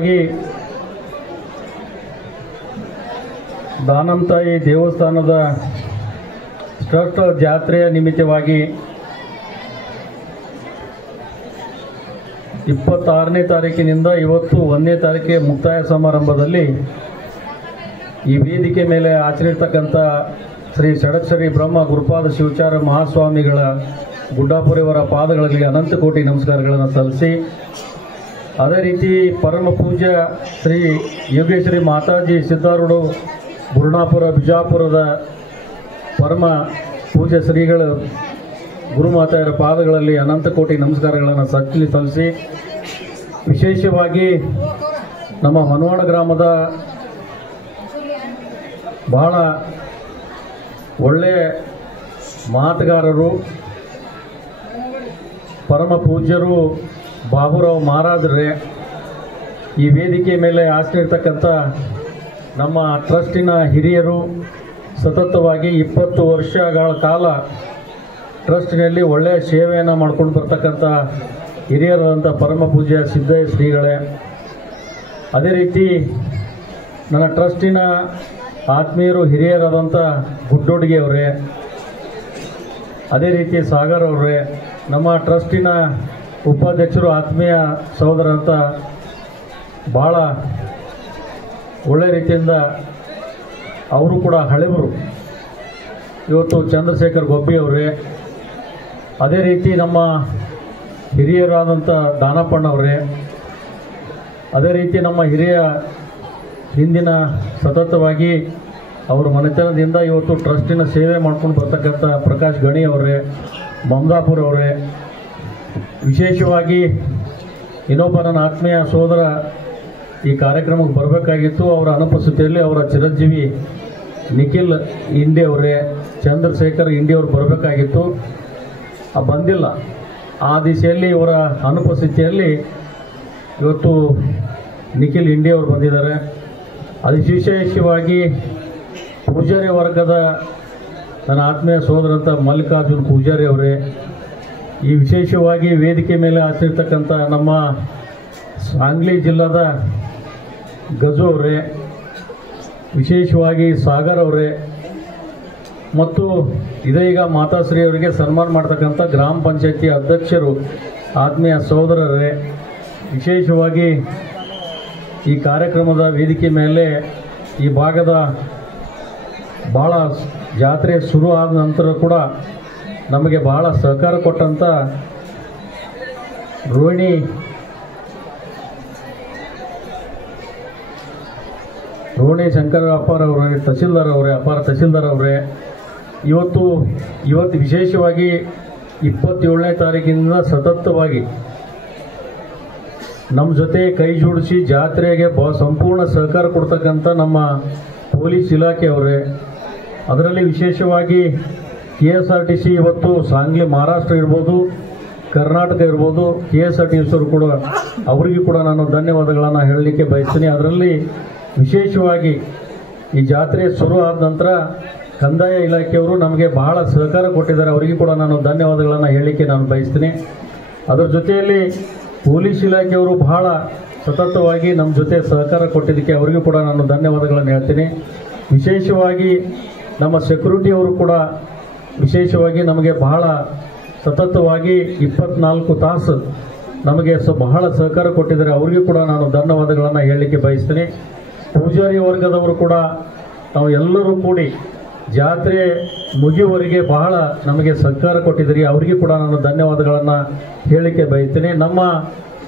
ವಿಶೇಷವಾಗಿ ದಾನಂತಾಯಿ ದೇವಸ್ಥಾನದ ಟ್ರಸ್ಟ್ ಜಾತ್ರೆಯ ನಿಮಿತ್ತವಾಗಿ 26ನೇ ತಾರೀಕಿನಿಂದ ಇವತ್ತು 1ನೇ ತಾರೀಕಿಗೆ ಮುಕ್ತಾಯ ಸಮಾರಂಭದಲ್ಲಿ ಈ ವೇದಿಕೆ ಮೇಲೆ ಆಚರಿರ್ತಕ್ಕಂಥ ಶ್ರೀ ಷಡಕ್ಷರಿ ಬ್ರಹ್ಮ ಗುರುಪಾದ ಶಿವಚಾರ ಮಹಾಸ್ವಾಮಿಗಳ ಗುಡ್ಡಾಪುರಿಯವರ ಪಾದಗಳಲ್ಲಿ ಅನಂತ ಕೋಟಿ ನಮಸ್ಕಾರಗಳನ್ನು ಸಲ್ಲಿಸಿ, ಅದೇ ರೀತಿ ಪರಮ ಪೂಜ್ಯ ಶ್ರೀ ಯೋಗೇಶ್ವರಿ ಮಾತಾಜಿ ಸಿದ್ದಾರೂಢ ಬುರುಣಾಪುರ ಬಿಜಾಪುರದ ಪರಮ ಪೂಜ್ಯ ಶ್ರೀಗಳು ಗುರುಮಾತೆಯರ ಪಾದಗಳಲ್ಲಿ ಅನಂತ ಕೋಟಿ ನಮಸ್ಕಾರಗಳನ್ನು ಸಲ್ಲಿಸಿ, ವಿಶೇಷವಾಗಿ ನಮ್ಮ ಹೊನವಾಡ ಗ್ರಾಮದ ಬಹಳ ಒಳ್ಳೆಯ ಮಾತುಗಾರರು ಪರಮ ಪೂಜ್ಯರು ಬಾಬುರಾವ್ ಮಹಾರಾಜರೇ, ಈ ವೇದಿಕೆ ಮೇಲೆ ಆಚರಿರ್ತಕ್ಕಂಥ ನಮ್ಮ ಟ್ರಸ್ಟಿನ ಹಿರಿಯರು ಸತತವಾಗಿ 20 ವರ್ಷಗಳ ಕಾಲ ಟ್ರಸ್ಟಿನಲ್ಲಿ ಒಳ್ಳೆಯ ಸೇವೆಯನ್ನು ಮಾಡ್ಕೊಂಡು ಬರ್ತಕ್ಕಂಥ ಹಿರಿಯರಾದಂಥ ಪರಮ ಪೂಜ್ಯ ಸಿದ್ದಯ್ಯ ಶ್ರೀಗಳೇ, ಅದೇ ರೀತಿ ನನ್ನ ಟ್ರಸ್ಟಿನ ಆತ್ಮೀಯರು ಹಿರಿಯರಾದಂಥ ಗುಡ್ಡೋಡಿಗೆಯವರೇ, ಅದೇ ರೀತಿ ಸಾಗರ್ ಅವರೇ, ನಮ್ಮ ಟ್ರಸ್ಟಿನ ಉಪಾಧ್ಯಕ್ಷರು ಆತ್ಮೀಯ ಸಹೋದರಂತ ಭಾಳ ಒಳ್ಳೆಯ ರೀತಿಯಿಂದ ಅವರು ಕೂಡ ಹಳೆಬರು ಇವತ್ತು ಚಂದ್ರಶೇಖರ್ ಗೊಬ್ಬಿ ಅವರೇ, ಅದೇ ರೀತಿ ನಮ್ಮ ಹಿರಿಯರಾದಂಥ ದಾನಪ್ಪಣ್ಣವರೇ, ಅದೇ ರೀತಿ ನಮ್ಮ ಹಿರಿಯ ಹಿಂದಿನ ಸತತವಾಗಿ ಅವರ ಮನೆತನದಿಂದ ಇವತ್ತು ಟ್ರಸ್ಟಿನ ಸೇವೆ ಮಾಡ್ಕೊಂಡು ಬರ್ತಕ್ಕಂಥ ಪ್ರಕಾಶ್ ಗಣಿ ಅವರೇ, ಮಮದಾಪುರ ಅವರೇ, ವಿಶೇಷವಾಗಿ ಇನ್ನೊಬ್ಬ ನನ್ನ ಆತ್ಮೀಯ ಸೋದರ ಈ ಕಾರ್ಯಕ್ರಮಕ್ಕೆ ಬರಬೇಕಾಗಿತ್ತು, ಅವರ ಅನುಪಸ್ಥಿತಿಯಲ್ಲಿ ಅವರ ಚಿರಂಜೀವಿ ನಿಖಿಲ್ ಇಂಡಿ ಅವರೇ, ಚಂದ್ರಶೇಖರ್ ಇಂಡಿ ಅವರು ಬರಬೇಕಾಗಿತ್ತು, ಬಂದಿಲ್ಲ. ಆ ದಿಶೆಯಲ್ಲಿ ಇವರ ಅನುಪಸ್ಥಿತಿಯಲ್ಲಿ ಇವತ್ತು ನಿಖಿಲ್ ಇಂಡಿ ಅವರು ಬಂದಿದ್ದಾರೆ. ಅದು ವಿಶೇಷವಾಗಿ ಪೂಜಾರಿ ವರ್ಗದ ನನ್ನ ಆತ್ಮೀಯ ಸೋದರಂತ ಮಲ್ಲಿಕಾರ್ಜುನ್ ಪೂಜಾರಿ ಅವರೇ, ಈ ವಿಶೇಷವಾಗಿ ವೇದಿಕೆ ಮೇಲೆ ಆಚರಿರ್ತಕ್ಕಂಥ ನಮ್ಮ ಸಾಂಗ್ಲಿ ಜಿಲ್ಲಾದ ಗಜು ಅವರೇ, ವಿಶೇಷವಾಗಿ ಸಾಗರ್ ಅವರೇ, ಮತ್ತು ಇದೀಗ ಮಾತಾಶ್ರೀ ಅವರಿಗೆ ಸನ್ಮಾನ ಮಾಡ್ತಕ್ಕಂಥ ಗ್ರಾಮ ಪಂಚಾಯತಿ ಅಧ್ಯಕ್ಷರು ಆತ್ಮೀಯ ಸಹೋದರರೇ, ವಿಶೇಷವಾಗಿ ಈ ಕಾರ್ಯಕ್ರಮದ ವೇದಿಕೆ ಮೇಲೆ ಈ ಭಾಗದ ಭಾಳ ಜಾತ್ರೆ ಶುರು ಆದ ನಂತರ ಕೂಡ ನಮಗೆ ಬಹಳ ಸಹಕಾರ ಕೊಟ್ಟಂಥ ರೋಹಿಣಿ ಶಂಕರ ಅಪಾರ ಅವರೇ, ಅಪಾರ ತಹಸೀಲ್ದಾರ್ ಅವರೇ, ಇವತ್ತು ವಿಶೇಷವಾಗಿ 27ನೇ ತಾರೀಕಿನಿಂದ ಸತತವಾಗಿ ನಮ್ಮ ಜೊತೆ ಕೈ ಜೋಡಿಸಿ ಜಾತ್ರೆಗೆ ಸಂಪೂರ್ಣ ಸಹಕಾರ ಕೊಡ್ತಕ್ಕಂಥ ನಮ್ಮ ಪೊಲೀಸ್ ಇಲಾಖೆಯವರೇ, ಅದರಲ್ಲಿ ವಿಶೇಷವಾಗಿ KSRTC ಇವತ್ತು ಸಾಂಗ್ಲಿ ಮಹಾರಾಷ್ಟ್ರ ಇರ್ಬೋದು, ಕರ್ನಾಟಕ ಇರ್ಬೋದು, KSRTC ಅವರು ಕೂಡ ಅವರಿಗೂ ಕೂಡ ನಾನು ಧನ್ಯವಾದಗಳನ್ನು ಹೇಳಲಿಕ್ಕೆ ಬಯಸ್ತೀನಿ. ಅದರಲ್ಲಿ ವಿಶೇಷವಾಗಿ ಈ ಜಾತ್ರೆ ಶುರು ಆದ ನಂತರ ಕಂದಾಯ ಇಲಾಖೆಯವರು ನಮಗೆ ಬಹಳ ಸಹಕಾರ ಕೊಟ್ಟಿದ್ದಾರೆ, ಅವರಿಗೂ ಕೂಡ ನಾನು ಧನ್ಯವಾದಗಳನ್ನು ಹೇಳಲಿಕ್ಕೆ ನಾನು ಬಯಸ್ತೀನಿ. ಅದರ ಜೊತೆಯಲ್ಲಿ ಪೊಲೀಸ್ ಇಲಾಖೆಯವರು ಬಹಳ ಸತತವಾಗಿ ನಮ್ಮ ಜೊತೆ ಸಹಕಾರ ಕೊಟ್ಟಿದ್ದಕ್ಕೆ ಅವರಿಗೂ ಕೂಡ ನಾನು ಧನ್ಯವಾದಗಳನ್ನು ಹೇಳ್ತೀನಿ. ವಿಶೇಷವಾಗಿ ನಮ್ಮ ಸೆಕ್ಯೂರಿಟಿ ಅವರು ಕೂಡ ವಿಶೇಷವಾಗಿ ನಮಗೆ ಬಹಳ ಸತತವಾಗಿ 24 ತಾಸು ನಮಗೆ ಬಹಳ ಸಹಕಾರ ಕೊಟ್ಟಿದ್ದಾರೆ, ಅವರಿಗೂ ಕೂಡ ನಾನು ಧನ್ಯವಾದಗಳನ್ನು ಹೇಳಲಿಕ್ಕೆ ಬಯಸ್ತೀನಿ. ಪೂಜಾರಿ ವರ್ಗದವರು ಕೂಡ ನಾವು ಎಲ್ಲರೂ ಕೂಡಿ ಜಾತ್ರೆ ಮುಗಿಯುವವರೆಗೆ ಬಹಳ ನಮಗೆ ಸಹಕಾರ ಕೊಟ್ಟಿದ್ದೀರಿ, ಅವರಿಗೂ ಕೂಡ ನಾನು ಧನ್ಯವಾದಗಳನ್ನು ಹೇಳಲಿಕ್ಕೆ ಬಯಸ್ತೀನಿ. ನಮ್ಮ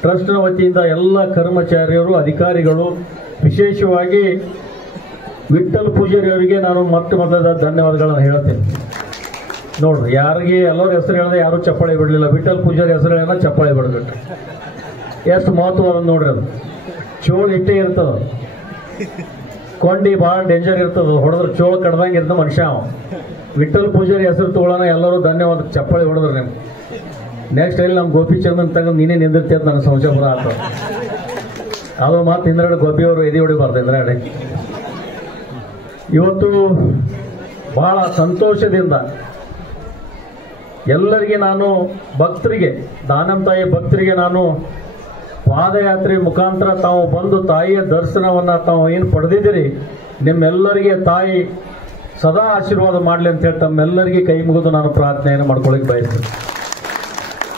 ಟ್ರಸ್ಟ್ನ ವತಿಯಿಂದ ಎಲ್ಲ ಕರ್ಮಚಾರಿಯರು, ಅಧಿಕಾರಿಗಳು, ವಿಶೇಷವಾಗಿ ವಿಠ್ಠಲ್ ಪೂಜಾರಿ ಅವರಿಗೆ ನಾನು ಮೊದಲ ಧನ್ಯವಾದಗಳನ್ನು ಹೇಳ್ತೀನಿ. ನೋಡ್ರಿ, ಯಾರಿಗೆ ಎಲ್ಲರ ಹೆಸರು ಹೇಳಿದ್ರೆ ಯಾರೂ ಚಪ್ಪಾಳೆ ಬಿಡಲಿಲ್ಲ, ವಿಠ್ಠಲ್ ಪೂಜಾರಿ ಹೆಸರು ಹೇಳಿದ್ರೆ ಚಪ್ಪಾಳೆ ಬಿಡಬೇಕು. ಎಷ್ಟು ಮಹತ್ವ ನೋಡ್ರಿ, ಅದು ಚೋಳು ಇಟ್ಟೇ ಇರ್ತದ, ಕೊಂಡಿ ಭಾಳ ಡೇಂಜರ್ ಇರ್ತದೆ, ಹೊಡೆದ್ರೆ ಚೋಳು ಕಡ್ದಂಗೆ ಇರ್ತದೆ ಮನುಷ್ಯ. ವಿಠ್ಠಲ್ ಪೂಜಾರಿ ಹೆಸರು ತಗೊಳ್ಳೋಣ, ಎಲ್ಲರೂ ಧನ್ಯವಾದ ಚಪ್ಪಾಳೆ ಹೊಡೆದ್ರೆ ನಿಮ್ಗೆ. ನೆಕ್ಸ್ಟ್ ಇಲ್ಲಿ ನಮ್ಮ ಗೋಪಿಚಂದನ್ ತಗೊಂಡು ನೀನೇ ನಿಂದಿರ್ತಿ ಅಂತ ನನಗೆ ಸಂಶಯ ಬರ ಆಗ್ತದೆ. ಅದು ಮಾತು ಹಿಂದ್ರಡೆ ಗೋಪಿಯವರು ಎದೆ ಹೊಡಿಬಾರ್ದು. ಹಿಂದ್ರಡೆ ಇವತ್ತು ಬಹಳ ಸಂತೋಷದಿಂದ ಎಲ್ಲರಿಗೆ ನಾನು ಭಕ್ತರಿಗೆ, ದಾನಂತಾಯಿ ಭಕ್ತರಿಗೆ ನಾನು ಪಾದಯಾತ್ರೆ ಮುಖಾಂತರ ತಾವು ಬಂದು ತಾಯಿಯ ದರ್ಶನವನ್ನ ತಾವು ಏನು ಪಡೆದಿದ್ದೀರಿ, ನಿಮ್ಮೆಲ್ಲರಿಗೆ ತಾಯಿ ಸದಾ ಆಶೀರ್ವಾದ ಮಾಡಲಿ ಅಂತೇಳಿ ತಮ್ಮೆಲ್ಲರಿಗೆ ಕೈ ಮುಗಿದು ನಾನು ಪ್ರಾರ್ಥನೆಯನ್ನು ಮಾಡ್ಕೊಳ್ಳಿಕ್ಕೆ ಬಯಸ್ತೀನಿ.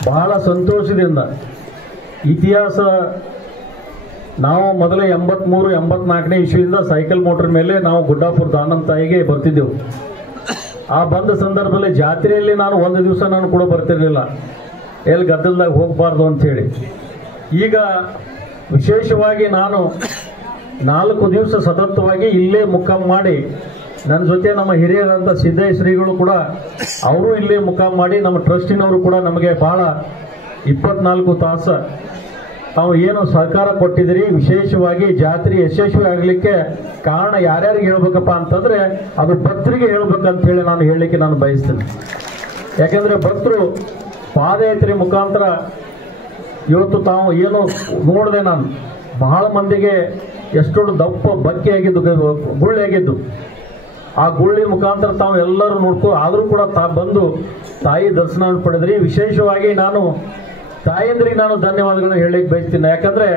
ಬಹಳ ಸಂತೋಷದಿಂದ ಇತಿಹಾಸ, ನಾವು ಮೊದಲೇ 83-84ನೇ ಇಸ್ವಿಯಿಂದ ಸೈಕಲ್ ಮೋಟರ್ ಮೇಲೆ ನಾವು ಗುಡ್ಡಾಪುರದ ಆನಂದ್ ತಾಯಿಗೆ ಬರ್ತಿದ್ದೆವು. ಆ ಬಂದ ಸಂದರ್ಭದಲ್ಲಿ ಜಾತ್ರೆಯಲ್ಲಿ ನಾನು ಒಂದು ದಿವಸ ನಾನು ಕೂಡ ಬರ್ತಿರ್ಲಿಲ್ಲ, ಎಲ್ಲಿ ಗದ್ದಲದಾಗ ಹೋಗಬಾರ್ದು ಅಂಥೇಳಿ. ಈಗ ವಿಶೇಷವಾಗಿ ನಾನು 4 ದಿವಸ ಸತತವಾಗಿ ಇಲ್ಲೇ ಮುಖಾಂ ಮಾಡಿ, ನನ್ನ ಜೊತೆ ನಮ್ಮ ಹಿರಿಯರಂತ ಸಿದ್ದಯ್ಯ ಶ್ರೀಗಳು ಕೂಡ ಅವರು ಇಲ್ಲೇ ಮುಖಾಂ ಮಾಡಿ, ನಮ್ಮ ಟ್ರಸ್ಟಿನವರು ಕೂಡ ನಮಗೆ ಬಹಳ 24 ತಾಸು ತಾವು ಏನು ಸಹಕಾರ ಕೊಟ್ಟಿದ್ದೀರಿ. ವಿಶೇಷವಾಗಿ ಜಾತ್ರೆ ಯಶಸ್ವಿ ಆಗಲಿಕ್ಕೆ ಕಾರಣ ಯಾರ್ಯಾರಿಗೆ ಹೇಳ್ಬೇಕಪ್ಪ ಅಂತಂದ್ರೆ ಅದು ಭಕ್ತರಿಗೆ ಹೇಳ್ಬೇಕಂತ ಹೇಳಿ ನಾನು ಹೇಳಲಿಕ್ಕೆ ನಾನು ಬಯಸ್ತೇನೆ. ಯಾಕೆಂದ್ರೆ ಭಕ್ತರು ಪಾದಯಾತ್ರೆ ಮುಖಾಂತರ ಇವತ್ತು ತಾವು ಏನು ನೋಡಿದೆ, ನಾನು ಬಹಳ ಮಂದಿಗೆ ಎಷ್ಟೊಂದು ದಪ್ಪ ಬಕ್ಕಿ ಆಗಿದ್ದು, ಗುಳ್ಳಿ ಆಗಿದ್ದು, ಆ ಗುಳ್ಳಿ ಮುಖಾಂತರ ತಾವು ಎಲ್ಲರೂ ನೋಡ್ಕೊ ಆದರೂ ಕೂಡ ಬಂದು ತಾಯಿ ದರ್ಶನ ಪಡೆದ್ರಿ. ವಿಶೇಷವಾಗಿ ನಾನು ತಾಯಂದ್ರಿಗೆ ನಾನು ಧನ್ಯವಾದಗಳನ್ನ ಹೇಳಲಿಕ್ಕೆ ಬಯಸ್ತೀನಿ. ಯಾಕಂದ್ರೆ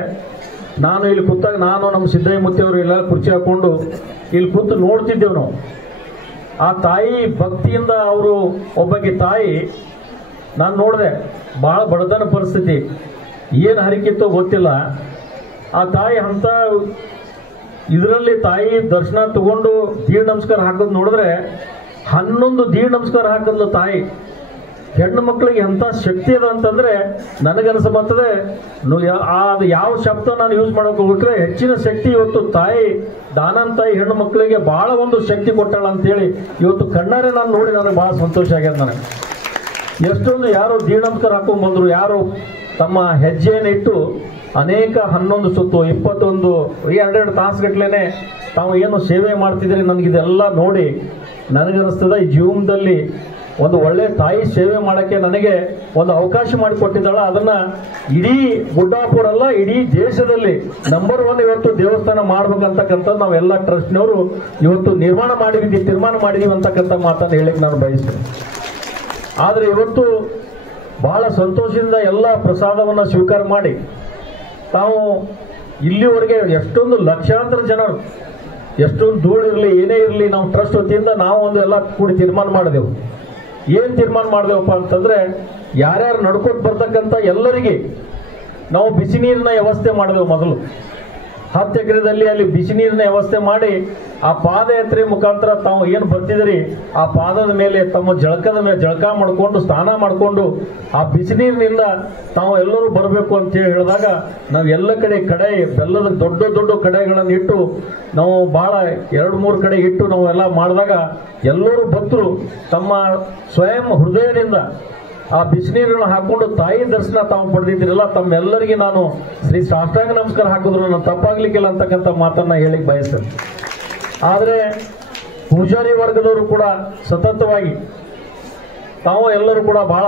ನಾನು ಇಲ್ಲಿ ಕೂತಾಗ ನಾನು ನಮ್ಮ ಸಿದ್ದಯ್ಯ ಮುತ್ತಿಯವರು ಎಲ್ಲ ಕುರ್ಚಿ ಹಾಕೊಂಡು ಇಲ್ಲಿ ಕೂತು ನೋಡ್ತಿದ್ದೆವು ನಾವು. ಆ ತಾಯಿ ಭಕ್ತಿಯಿಂದ ಅವರು ಒಬ್ಬಕ್ಕೆ ತಾಯಿ ನಾನು ನೋಡಿದೆ, ಬಹಳ ಬಡತನ ಪರಿಸ್ಥಿತಿ, ಏನು ಹರಿಕಿತ್ತೋ ಗೊತ್ತಿಲ್ಲ. ಆ ತಾಯಿ ಅಂತ ಇದರಲ್ಲಿ ತಾಯಿ ದರ್ಶನ ತಗೊಂಡು ದೀಡ್ ನಮಸ್ಕಾರ ಹಾಕೋದು ನೋಡಿದ್ರೆ 11 ದೀಡ್ ನಮಸ್ಕಾರ ಹಾಕಿದ್ಲು ತಾಯಿ. ಹೆಣ್ಣು ಮಕ್ಕಳಿಗೆ ಎಂಥ ಶಕ್ತಿ ಅದ ಅಂತಂದ್ರೆ ನನಗನ್ಸ ಬರ್ತದೆ, ಅದು ಯಾವ ಶಬ್ದ ನಾನು ಯೂಸ್ ಮಾಡೋಕೆ ಹೋಗ್ಬಿಟ್ರೆ ಹೆಚ್ಚಿನ ಶಕ್ತಿ ಇವತ್ತು ತಾಯಿ ದಾನಂತ ತಾಯಿ ಹೆಣ್ಣು ಮಕ್ಕಳಿಗೆ ಬಹಳ ಒಂದು ಶಕ್ತಿ ಕೊಟ್ಟಾಳ ಅಂತೇಳಿ ಇವತ್ತು ಕಣ್ಣಾರೆ ನಾನು ನೋಡಿ ನನಗೆ ಬಹಳ ಸಂತೋಷ ಆಗ್ಯದ. ನನಗೆ ಎಷ್ಟೊಂದು ಯಾರು ದೀಡ್ ನಮಸ್ಕಾರ ಹಾಕೊಂಡ್ ಬಂದ್ರು, ಯಾರು ತಮ್ಮ ಹೆಜ್ಜೆಯನ್ನು ಇಟ್ಟು ಅನೇಕ 11 ಸುತ್ತು 21 2 ತಾಸುಗಟ್ಲೆ ತಾವು ಏನು ಸೇವೆ ಮಾಡ್ತಿದ್ರೆ ನನಗಿದೆಲ್ಲ ನೋಡಿ ನನಗನ್ನಿಸ್ತದ ಈ ಜೀವನದಲ್ಲಿ ಒಂದು ಒಳ್ಳೆ ತಾಯಿ ಸೇವೆ ಮಾಡೋಕ್ಕೆ ನನಗೆ ಒಂದು ಅವಕಾಶ ಮಾಡಿಕೊಟ್ಟಿದ್ದಾಳ. ಅದನ್ನ ಇಡೀ ಗುಡ್ಡಾಪುರ ಅಲ್ಲ, ಇಡೀ ದೇಶದಲ್ಲಿ ನಂಬರ್ 1 ಇವತ್ತು ದೇವಸ್ಥಾನ ಮಾಡ್ಬೇಕಂತಕ್ಕಂಥ ನಾವೆಲ್ಲ ಟ್ರಸ್ಟ್ನವರು ಇವತ್ತು ತೀರ್ಮಾನ ಮಾಡಿದೀವಿ ಅಂತಕ್ಕಂಥ ಮಾತನ್ನು ಹೇಳಿಕ್ಕೆ ನಾನು ಬಯಸ್ತೇನೆ. ಆದರೆ ಇವತ್ತು ಬಹಳ ಸಂತೋಷದಿಂದ ಎಲ್ಲ ಪ್ರಸಾದವನ್ನು ಸ್ವೀಕಾರ ಮಾಡಿ ತಾವು ಇಲ್ಲಿವರೆಗೆ ಎಷ್ಟೊಂದು ಲಕ್ಷಾಂತರ ಜನರು, ಎಷ್ಟೊಂದು ಧೂಳಿರಲಿ ಏನೇ ಇರಲಿ, ನಾವು ಟ್ರಸ್ಟ್ ವತಿಯಿಂದ ನಾವು ಒಂದು ಎಲ್ಲ ಕೂಡಿ ತೀರ್ಮಾನ ಮಾಡಿದೆವು. ಏನು ತೀರ್ಮಾನ ಮಾಡಿದೆವಪ್ಪ ಅಂತಂದ್ರೆ, ಯಾರ್ಯಾರು ನಡ್ಕೊಂಡು ಬರ್ತಕ್ಕಂಥ ಎಲ್ಲರಿಗೆ ನಾವು ಬಿಸಿ ನೀರಿನ ವ್ಯವಸ್ಥೆ ಮಾಡಿದೆವು. ಮೊದಲು 10 ಎಕರೆದಲ್ಲಿ ಅಲ್ಲಿ ಬಿಸಿ ನೀರಿನ ವ್ಯವಸ್ಥೆ ಮಾಡಿ ಆ ಪಾದಯಾತ್ರೆ ಮುಖಾಂತರ ತಾವು ಏನು ಬರ್ತಿದ್ರಿ ಆ ಪಾದದ ಮೇಲೆ ತಮ್ಮ ಜಳಕದ ಮೇಲೆ ಜಳಕ ಮಾಡಿಕೊಂಡು ಸ್ನಾನ ಮಾಡಿಕೊಂಡು ಆ ಬಿಸಿ ನೀರಿನಿಂದ ತಾವು ಎಲ್ಲರೂ ಬರಬೇಕು ಅಂತ ಹೇಳಿ ಹೇಳಿದಾಗ ನಾವು ಎಲ್ಲ ಕಡೆ ಬೆಲ್ಲದ ದೊಡ್ಡ ಕಡೆಗಳನ್ನು ಇಟ್ಟು ನಾವು ಬಹಳ 2-3 ಕಡೆ ಇಟ್ಟು ನಾವು ಎಲ್ಲ ಮಾಡಿದಾಗ ಎಲ್ಲರೂ ಭಕ್ತರು ತಮ್ಮ ಸ್ವಯಂ ಹೃದಯದಿಂದ ಆ ಬಿಸಿನೀರನ್ನು ಹಾಕೊಂಡು ತಾಯಿ ದರ್ಶನ ತಾವು ಪಡೆದಿದ್ದಿರಲ್ಲ, ತಮ್ಮೆಲ್ಲರಿಗೆ ನಾನು ಶ್ರೀ ಸಾಷ್ಟಾಂಗ ನಮಸ್ಕಾರ ಹಾಕಿದ್ರು ನಾನು ತಪ್ಪಾಗ್ಲಿಕ್ಕಿಲ್ಲ ಅಂತಕ್ಕಂಥ ಮಾತನ್ನ ಹೇಳಿಕ್ ಬಯಸ್ತೇನೆ. ಆದರೆ ಪೂಜಾರಿ ವರ್ಗದವರು ಕೂಡ ಸತತವಾಗಿ ತಾವು ಎಲ್ಲರೂ ಕೂಡ ಬಹಳ